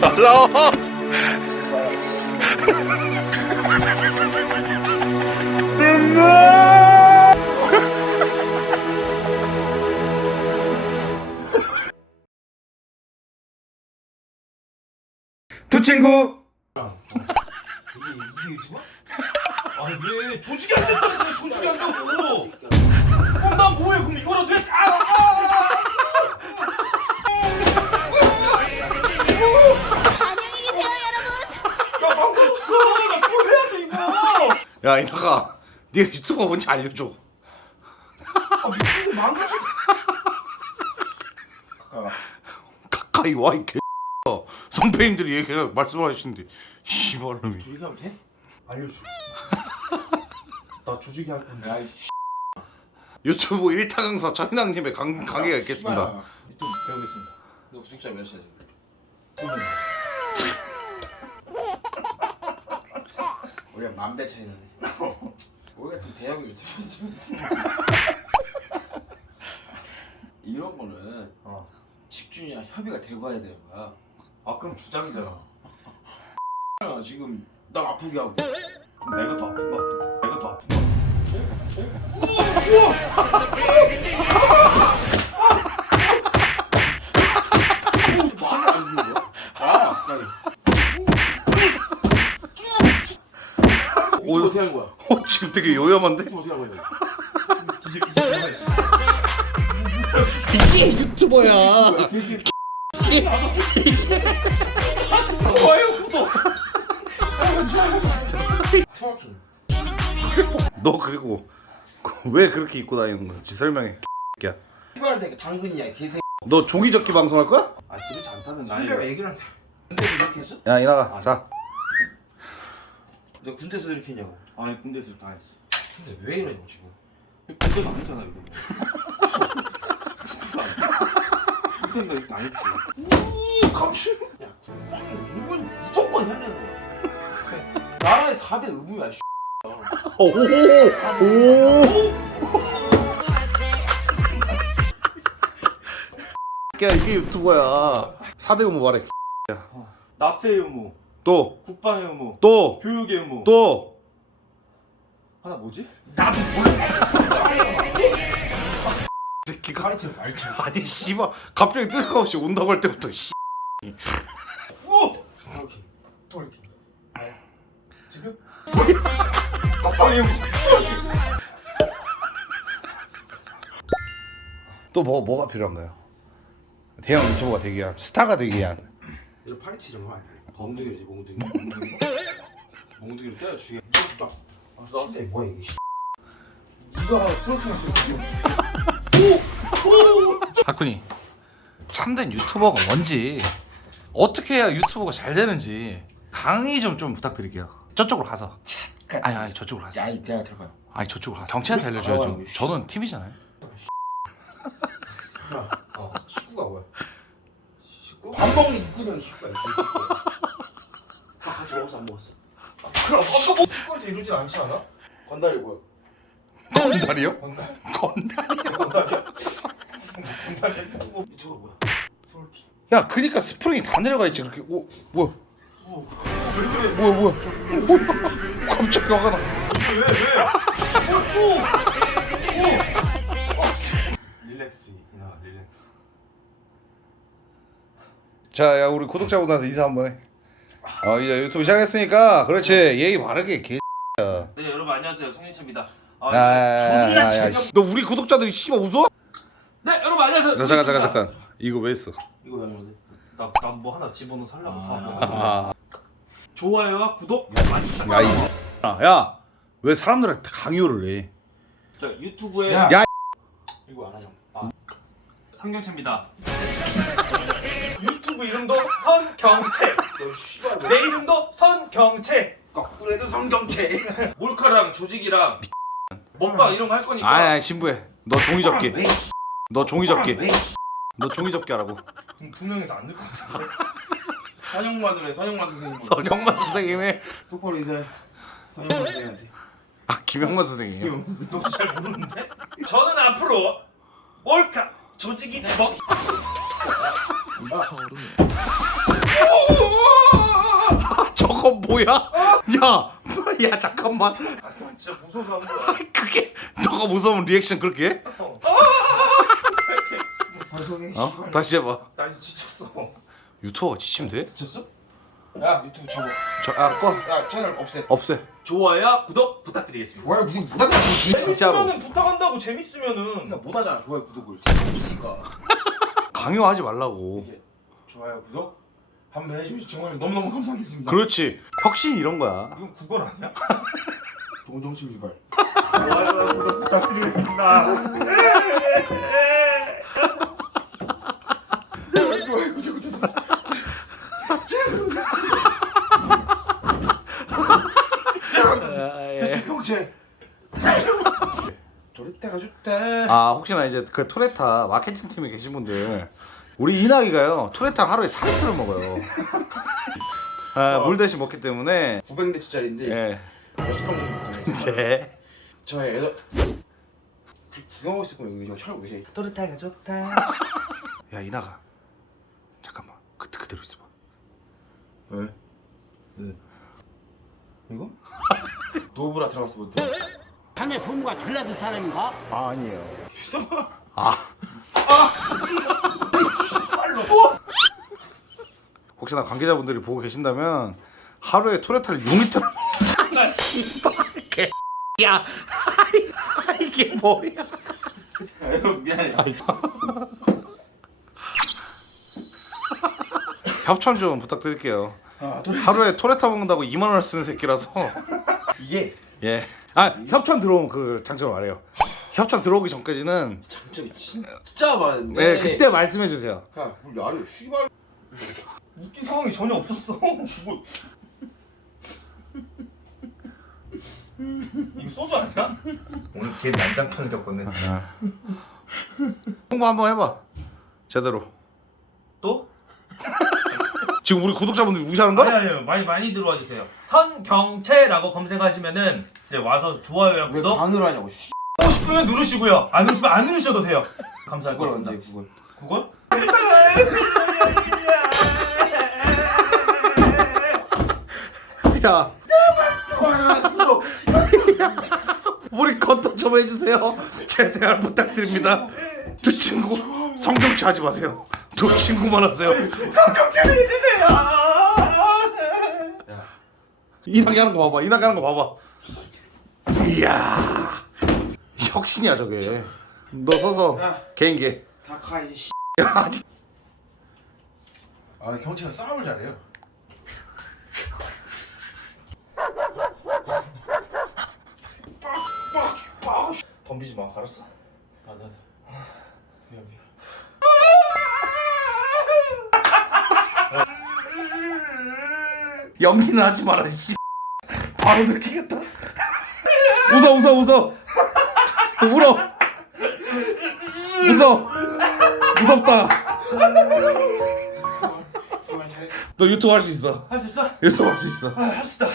가자. 두 친구 이게 이게 유튜버? 아니 왜 조직이 안왜 조직이 안 되고 그럼 난 뭐해 그럼 이거라도 해 아, 야 이나가 네가 유튜버 뭔지 알려줘. 아 미친놈 망가져 가까이 와이 개. 선배님들이 얘기 말씀하시는데 씨발놈이. 조직이 하면 돼? 알려줘 나 조직이 할 건데 아이 씨 유튜브 1타 강사 강, 강의가 있겠습니다. 또 배우겠습니다 너 구독자 몇이야? 우리가 만배 차이 나네. 우리 같은 대형 유튜버지. 이런 거는 어. 10주년 협의가 되고 해야 되는 거야. 아 그럼 주장이잖아 야, 지금 나 아프게 하고. 그럼 내가 더 아픈 거 같은데 내가 더 아픈 거 같은데 말을 안 듣는 거야? 아, 나 오, 이거 어떻게 하는 거야? 어, 지금 되게 요염한데? 어떻게 하는 거야? 이게 유튜버야. 좋아요 구독. 너 그리고 왜 그렇게 입고 다니는 거야? 지 설명해. 야, 새끼 당근이야 개새. 너 종이접기 방송할 거야? 아 그렇지 않다는 선배가 나이 얘기를 한다. 군대에서 이렇게 했어? 야 이나가. 자, 너 군대에서 이렇게 했냐고. 아니 군대에서 다 했어 근데 왜 이러냐고 지금. 군대는 아니잖아 이거 군대는 나 이렇게 안 했지 감시. 야, 군방이 이건 무조건 해야 되는 거야. 나라의 4대 의무야. 씨. 오, 오, 야 이게 유튜버야. 4대 의무 말해. 납세 의무 또, 국방 의무 또, 교육 의무 또. 하나 뭐지? 나도 몰라. 새끼가 가르쳐 가르쳐. 아니 씨발 갑자기 뜬금없이 온다고 할 때부터 씨. 오! 트워킹. 트워킹. 지금? 국방 의무 또 뭐 뭐가 필요한가요? 대형 유튜버가 되기 위한 스타가 되기 위한 이거 파리치 안 돼. 몽둥이지 몽둥이. 몽둥이. 몽둥이로 때려 죽여. 딱. 아, 뭐야 이게. 이거 트로핑에서 하쿠니 참된 유튜버가 뭔지 어떻게 해야 유튜버가 잘 되는지 강의 좀 좀 부탁드릴게요. 저쪽으로 가서 아니 아니 저쪽으로 가서 야, 이 대화 들어봐요. 아니 저쪽으로 가서 정치한테 알려줘야죠. 저는 팀이잖아요. 어, 식구가 뭐야? 식구? 밥 먹는 입구는 식구야. 아, 먹었어 안 먹었어? 그럼 아까 뭐 식구한테 이러진 않지 않아? 건달이 뭐야? 건달이요? 건달? 건달이야? 건달이야? 뭐 이쪽으로 뭐야? 트로킹 야 그니까 스프링이 다 내려가 있지 그렇게 오 뭐야 왜 그래? 뭐야 뭐야 뭐야 갑자기 화가 나. 왜 왜? 오! 오! 릴렉스 이나 릴렉스 자, 야 우리 구독자분한테 인사 한번 해. 어 이제 유튜브 시작했으니까 그렇지 예의 바르게 개. 네 여러분 안녕하세요 송인철입니다 아, 야 야 야야. 너 우리 구독자들이 씨발 웃어? 네 여러분 안녕하세요 야, 잠깐 잠깐 송인철입니다. 잠깐. 이거 왜 했어? 이거 왜 하는데? 나난뭐 하나 집어넣어 살라고 다 아, 좋아요와 구독 많이 야 이. 야, 왜 사람들한테 강요를 해? 저 유튜브에 야. 야. 이거 안 하냐고. 성경채입니다 유튜브 이름도 선경채 너 씨발 뭐내 이름도 선경채 거꾸로도 성경채. 몰카랑 조직이랑 먹방 이런 거 할 거니까 아니, 아니 신부해. 너 종이 접기. 왜? 너 종이 접기. 왜? 너 종이 접기 하라고. 그럼 두 명이서 안 될 것 같은데 선영마들의 선영마 선생님. 선영만 선생님의 똑바로 인사해. 선영마 선생님한테. 아 김영만 선생님. 이거 무슨 너도 잘 모르는데? 저는 앞으로 몰카 조직이 네, 먹. 저거 뭐야? 야, 야 잠깐만. 아, 진짜 무서워서 한 거야. 그게 너가 무서우면 리액션 그렇게 해? 방송에 어? 다시 해봐. 나 이제 지쳤어. 유토가 지치면 돼? 지쳤어? 야 유튜브 접어 저아 꺼. 야 채널 없애 없애. 좋아요, 구독 부탁드리겠습니다. 좋아요 무슨 못하냐 진짜로. 재밌으면은 부탁한다고 재밌으면은. 그러니까 못하잖아 좋아요 구독을 재미없으니까 강요하지 말라고. 이게 좋아요 구독 한번 해주셔서 정말 너무너무 감사하겠습니다 그렇지. 혁신 이런 거야. 이건 구걸 아니야? 동정심 유발 좋아요, 구독 부탁드리겠습니다. 형제 도리태가 좋다 아 혹시나 이제 그 토레타 마케팅 팀에 계신 분들 우리 이낙이가요 토레타 하루에 4리터를 먹어요. 아, 물 대신 먹기 때문에 900리터짜리인데 예. 여섯 병 정도 먹어요. 네. 애들 그 구경하고 있을 거면 이거 촬영 왜 해? 도리태가 좋다 야 이낙아 잠깐만 그때 그대로 있어봐. 왜? 왜? 이거? 노브라 들어갔어 못 들어 자네 부모가 전라도 사람인가? 아 아니에요. 아. 혹시나 관계자분들이 보고 계신다면 하루에 토레타를 6리터를 아 씨발 개. 야 아, 이게 뭐야? 미안해 협찬 좀 부탁드릴게요. 아 하루에 토레타 먹는다고 2만 원을 쓰는 새끼라서 이게 예. 아 협찬 들어오면 그 장점을 말해요. 협찬 들어오기 전까지는 장점이 진짜 많은데 네 그때 말씀해 주세요. 야 우리 아래 씨발 웃긴 상황이 전혀 없었어. 뭐. 이거 소주 아니야? 오늘 걔 난장판을 겪었네. 홍보 한번 해봐. 제대로. 또? 지금 우리 구독자분들 무시하는 거야? 아니 아니요 많이 많이 들어와 주세요. 선경채라고 검색하시면은 이제 와서 좋아요랑 왜 구독 반을 하냐고 씨 하고 싶으면 누르시고요. 안 누르시면 안 누르셔도 돼요. 구걸 감사하겠습니다. 언제 구걸 구걸? 야. 우리 것도 좀 해주세요. 제 생활 부탁드립니다. 두 친구 성경치 하지 마세요. 두 친구만 하세요. 이낙이 하는 거 봐봐. 이낙이 하는 거 봐봐. 이야. 혁신이야 저게. 너 서서 야. 개인기. 다가 이제 씨. 아 경태가 싸움을 잘해요 덤비지 마. 알았어. 아 나 미안 미안 연기는 하지 마라. 씨. 바로 느끼겠다. 웃어 웃어 웃어. 울어. 웃어. 무섭다. 정말 잘했어 너 유튜브 할 수 있어. 할 수 있어? 유튜브 할 수 있어. 아, 할수 있다.